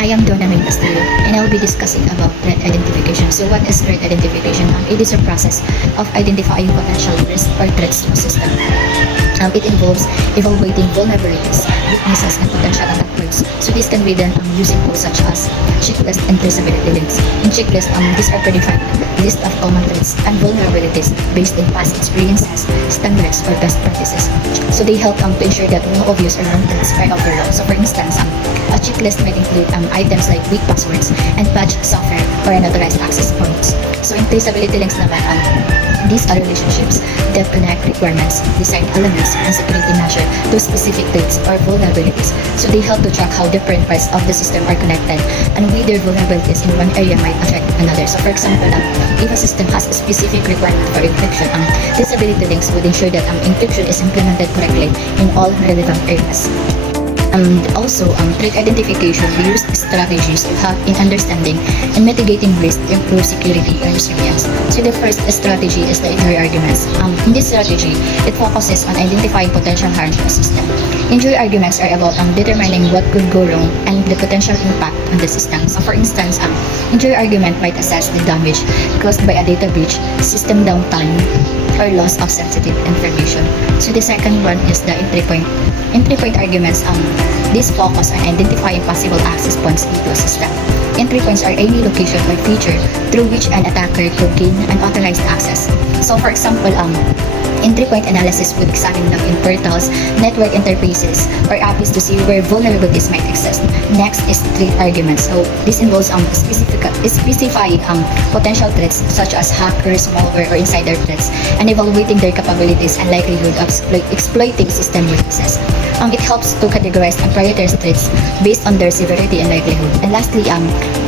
I am Donna May Castillo, and I will be discussing about threat identification. So what is threat identification? It is a process of identifying potential risks or threats to a system. It involves evaluating vulnerabilities, weaknesses, and potential attack points. So this can be done using tools such as checklist and traceability links. In checklist, these are predefined list of common threats and vulnerabilities based on past experiences, standards, or best practices. So they help to ensure that no obvious or wrong threats are overlooked. So for instance, a checklist might include items like weak passwords and patch software or unauthorized access points. So in traceability links naman, these are relationships that connect requirements, design elements, and security measure to specific threats or vulnerabilities. So they help to track how different parts of the system are connected and whether vulnerabilities in one area might affect another. So for example, if a system has a specific requirement for encryption, traceability links would ensure that encryption is implemented correctly in all relevant areas. And also, threat identification, we use strategies to help in understanding and mitigating risk to improve security and resilience. So the first strategy is the injury arguments. In this strategy, it focuses on identifying potential harm to the system. Injury arguments are about determining what could go wrong and the potential impact on the system. So for instance, injury argument might assess the damage caused by a data breach, system downtime, or loss of sensitive information. So the second one is the entry point. Entry point arguments, this focus on identifying possible access points into a system. Entry points are any location or feature through which an attacker could gain unauthorized access. So for example, entry point analysis would examine them in portals, network interfaces, or APIs to see where vulnerabilities might exist. Next is threat arguments. So this involves specifying potential threats such as hackers, malware, or insider threats, and evaluating their capabilities and likelihood of exploiting system weaknesses. It helps to categorize and prioritize threats based on their severity and likelihood. And lastly,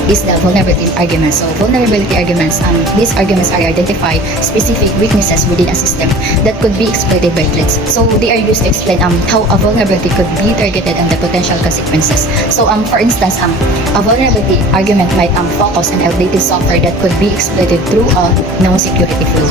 is the vulnerability arguments. So vulnerability arguments, these arguments are identify specific weaknesses within a system that could be exploited by threats. So they are used to explain how a vulnerability could be targeted and the potential consequences. So for instance, a vulnerability argument might focus on outdated software that could be exploited through a known security flaw.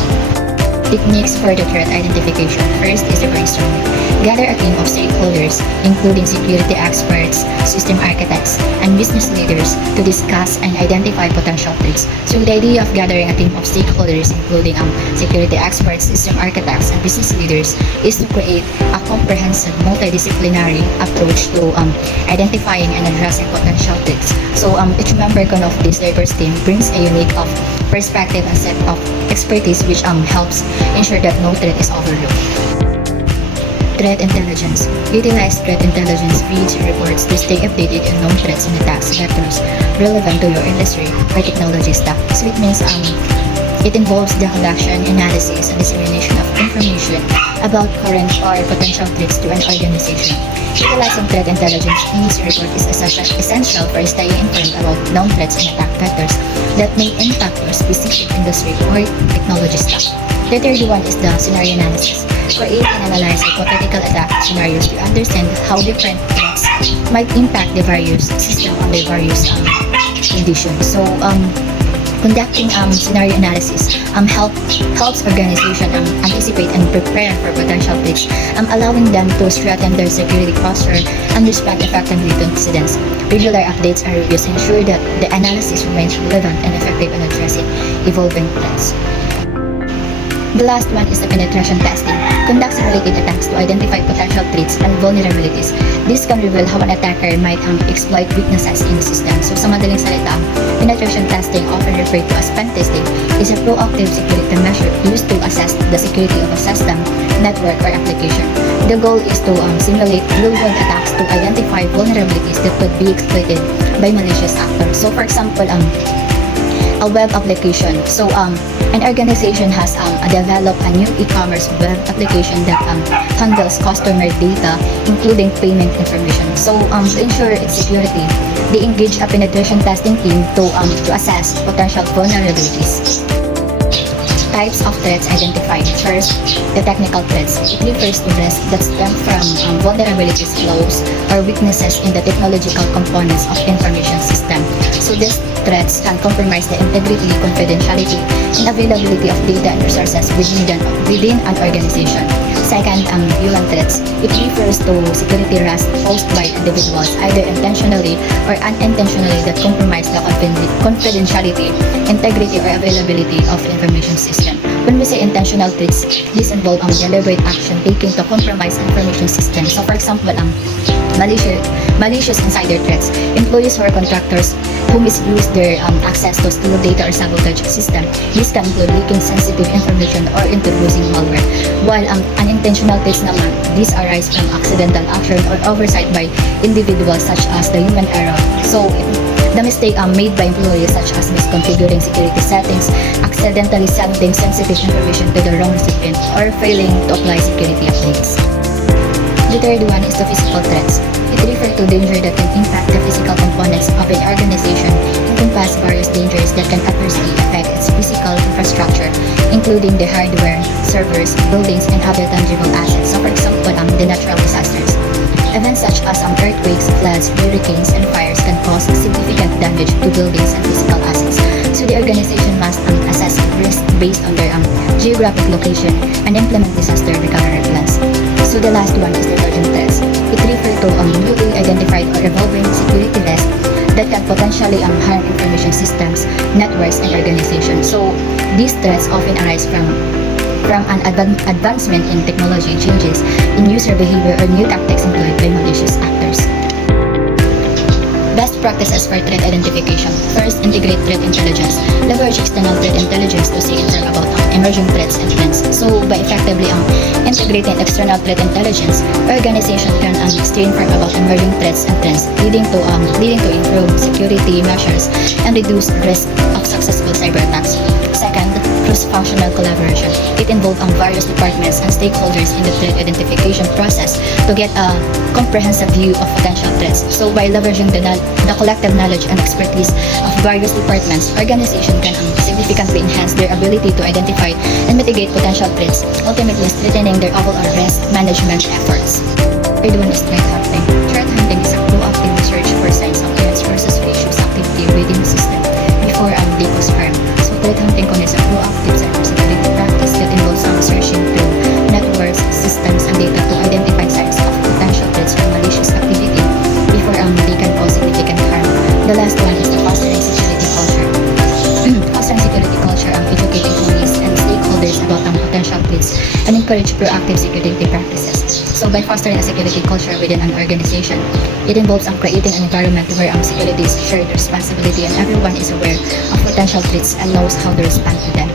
Techniques for the threat identification. First is the brainstorming. Gather a team of stakeholders, including security experts, system architects, and business leaders to discuss and identify potential threats. So the idea of gathering a team of stakeholders, including security experts, system architects, and business leaders, is to create a comprehensive multidisciplinary approach to identifying and addressing potential threats. So each member of this diverse team brings a unique perspective and set of expertise which helps ensure that no threat is overlooked. Threat intelligence. Utilize threat intelligence feeds and reports to stay updated on known threats and attacks vectors relevant to your industry or technology stack. So it means it involves the collection, analysis, and dissemination of information about current or potential threats to an organization. Utilizing threat intelligence feeds and report is essential for staying informed about known threats and attack vectors that may impact your specific industry or technology stack. The third one is the scenario analysis. Create and analyze hypothetical attack scenarios to understand how different threats might impact the various system on the various conditions. So, conducting scenario analysis helps organization anticipate and prepare for potential threats, allowing them to strengthen their security posture and respond effectively to incidents. Regular updates and reviews ensure that the analysis remains relevant and effective in addressing evolving threats. The last one is the penetration testing. Conduct simulated attacks to identify potential threats and vulnerabilities. This can reveal how an attacker might exploit weaknesses in the system. So sa madaling salita, penetration testing, often referred to as pen testing, is a proactive security measure used to assess the security of a system, network, or application. The goal is to simulate real-world attacks to identify vulnerabilities that could be exploited by malicious actors. So for example, a web application. So an organization has developed a new e-commerce web application that handles customer data, including payment information. So to ensure its security, they engage a penetration testing team to assess potential vulnerabilities. Types of threats identified. First, the technical threats. It refers to risks that stem from vulnerabilities, flaws, or weaknesses in the technological components of information system. So So these threats can compromise the integrity, confidentiality, and availability of data and resources within an organization. Second, human threats. It refers to security risks posed by individuals, either intentionally or unintentionally, that compromise the confidentiality, integrity, or availability of the information system. When we say intentional threats, these involve deliberate action taken to compromise information systems. So for example, malicious insider threats. Employees or contractors who misuse their access to steal data or sabotage system. This can include leaking sensitive information or introducing malware. While unintentional threats naman, these arise from accidental action or oversight by individuals such as the human error. So the mistake made by employees such as misconfiguring security settings, accidentally sending sensitive information to the wrong recipient, or failing to apply security updates. The third one is the physical threats. It refers to danger that can impact the physical components of an organization, encompass various dangers that can adversely affect its physical infrastructure, including the hardware, servers, buildings, and other tangible assets. So for example, the natural disasters. Events such as earthquakes, floods, hurricanes, and fires can cause significant damage to buildings and physical assets. So the organization must assess risk based on their geographic location and implement disaster recovery plans. So the last one is the emerging threats. It refers to newly identified or evolving security risks that can potentially harm information systems, networks, and organizations. So these threats often arise from an advancement in technology, changes in user behavior, or new tactics employed by malicious actors. Best practices for threat identification. First, integrate threat intelligence. Leverage external threat intelligence to see and learn about emerging threats and trends. So, by effectively integrating external threat intelligence, organization can stay informed about emerging threats and trends, leading to improved security measures and reduce risk of successful cyber attacks. Second, cross-functional collaboration. It involves various departments and stakeholders in the threat identification process to get a comprehensive view of potential threats. So by leveraging the collective knowledge and expertise of various departments, organizations can significantly enhance their ability to identify and mitigate potential threats, ultimately strengthening their overall risk management efforts. Third one is threat hunting. Threat hunting is a proactive research for signs of threats versus issues activity within the system before they cause harm. So threat hunting is a proactive cybersecurity practice that involves searching through networks, systems, and data to identify signs of potential threats or malicious activity before they can cause significant harm. The last one is the fostering security culture. Fostering security culture, educate employees and stakeholders about potential threats and encourage proactive security practices. So by fostering a security culture within an organization, it involves creating an environment where security is shared responsibility and everyone is aware of potential threats and knows how to respond to them.